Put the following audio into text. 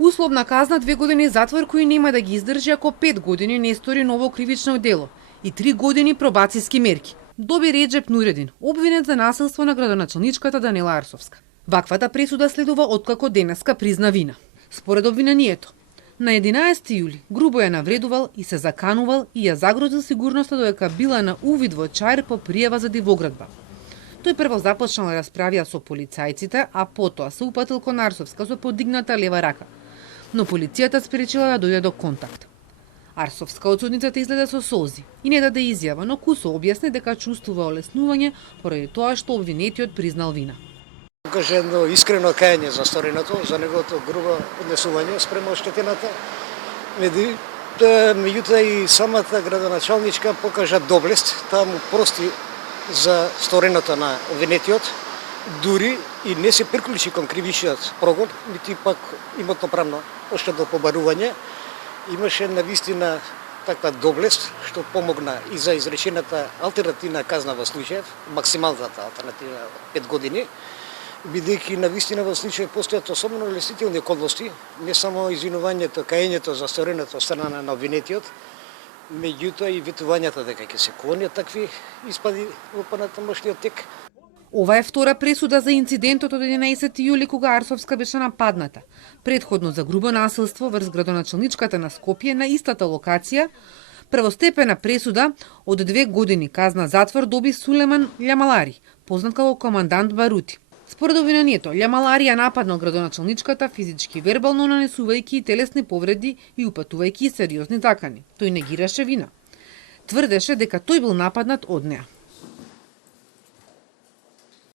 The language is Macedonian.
Условна казна 2 години затвор кој нема да ги издржи ако 5 години не стори ново кривично дело и 3 години пробацијски мерки. Доби Реджеп Нуредин, обвинет за насилство на градоначалничката Данила Арсовска. Ваквата пресуда следува откако денеска призна вина. Според обвинението, на 11 јули грубо ја навредувал и се заканувал и ја загрозил сигурноста додека била на увид во чаир по пријава за дивоградба. Тој прво започнал да расправија со полицајците, а потоа се упатил кон Арсовска со подигната лева рака. Но полицијата спречила да дојде до контакт. Арсовска од судницата излезе со солзи и не даде изјава, но кусо објасни дека чувствува олеснување поради тоа што обвинетиот признал вина. Покаже едно искрено кајање за стореното, за неговото грубо однесување спрема оштетената. Меѓутоа и самата градоначалничка покажа доблест, таа му прости за стореното на обвинетиот, дури и не се приклучи кон кривичниот прогон, нити пак имотно-правно оштетно побарување. Имаше навистина таква доблест што помогна и за изречената алтернативна казна во случајот, максималната алтернатива 5 години, бидејќи навистина во случајот постојат особено лестителни околности, не само извинувањето, каењето за стореното страна на обвинетиот, меѓутоа и ветувањата дека ќе се клонат такви испади во понатамошниот тек. Ова е втора пресуда за инцидентот од 11 јули кога Арсовска беше нападната. Предходно за грубо насилство врз градоначалничката на Скопје на истата локација, првостепена пресуда од 2 години казна затвор доби Сулеман Љамалари, познат како командант Барути. Според обвинението, Љамалари ја нападнал градоначалничката физички, вербално нанесувајќи и телесни повреди и упатувајќи сериозни закани. Тој негираше вина. Тврдеше дека тој бил нападнат од неа.